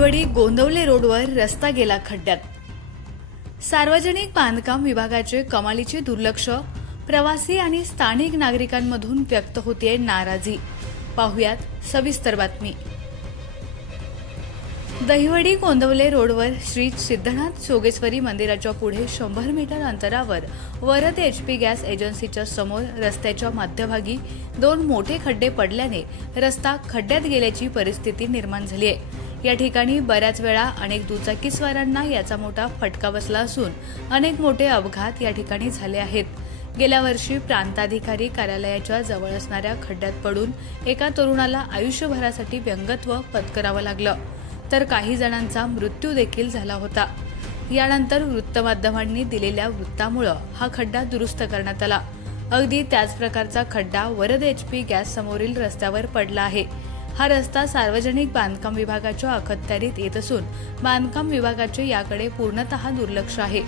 दहिवडी गोंदवले रोडवर रस्ता गेला खड्ड्यात। सार्वजनिक बांधकाम विभागाचे कमालीचे दुर्लक्ष प्रवासी आणि स्थानिक नागरिकांमधून व्यक्त होते नाराजी। पाहुयात सविस्तर बातमी। दहिवडी गोंदवले रोडवर श्री सिद्धनाथ जोगेश्वरी मंदिराच्या पुढे 100 मीटर अंतरावर वरद एचपी गॅस एजन्सीच्या समोर रस्त्याच्या मध्यभागी 2 मोठे खड्डे पडल्याने रस्ता खड्ड्यात गेल्याची परिस्थिती निर्माण झाली आहे। या ठिकाणी बऱ्याच वेळा अनेक दुचाकीस्वारांना याचा मोठा फटका बसला असून अनेक मोठे अपघात या ठिकाणी झाले आहेत। गेल्या वर्षी प्रांताधिकारी कार्यालयाच्या जवळ असणाऱ्या खड्ड्यात पडून एका तरुणाला आयुष्यभरासाठी व्यंगत्व पत्करावं लागलं, तर काही जणांचा मृत्यू देखील झाला होता। यानंतर वृत्तमाध्यमांनी दिलेल्या वृत्तामुळे हा खड्डा दुरुस्त करण्यात आला। अगदी त्याच प्रकारचा खड्डा वरद एचपी गॅस समोरील रस्त्यावर पडला आहे। हा रस्ता सार्वजनिक बांधकाम विभागाच्या अखत्यारीत येत असून बांधकाम विभागाचे याकडे पूर्णतः दुर्लक्ष आहे।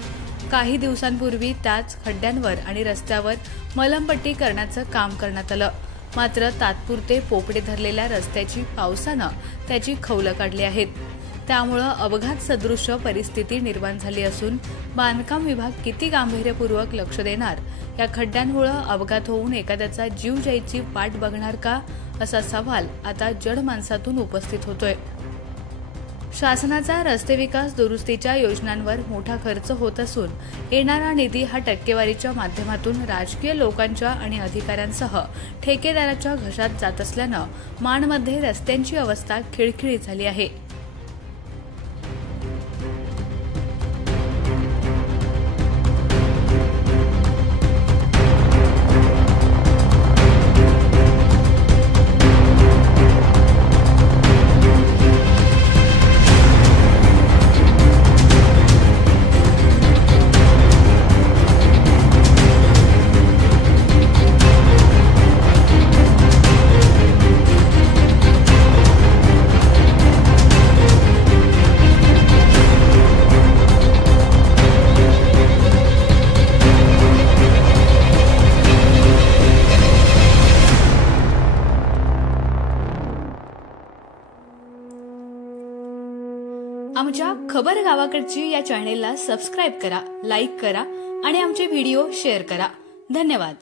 काही दिवसांपूर्वी त्याच खड्ड्यांवर आणि रस्त्यावर मलमपट्टी करण्याचं काम करण्यात आलं, मात्र तात्पुरते पोपडे धरलेल्या रस्त्याची पावसानं त्याची खौलं काढली आहेत। त्यामुळे अपघात सदृश परिस्थिती निर्माण झाली असून बांधकाम विभाग किती गांभीर्यपूर्वक लक्ष देणार, या खड्ड्यांमुळे अपघात होऊन एखाद्याचा जीव जायची वाट बघणार का, असा सवाल आता जनमानसातून उपस्थित होतोय। शासनाचा रस्ते विकास दुरुस्तीच्या योजनांवर मोठा खर्च होत असून येणारा निधी हा टक्केवारीच्या माध्यमातून राजकीय लोकांच्या आणि अधिकाऱ्यांसह ठेकेदाराच्या घशात जात असल्यानं माणमध्ये रस्त्यांची अवस्था खिळखिळीत झाली आहे। आमच्या खबर गावाकडची या चॅनेलला सबस्क्राइब करा, लाईक करा आणि आमचे व्हिडिओ शेअर करा। धन्यवाद।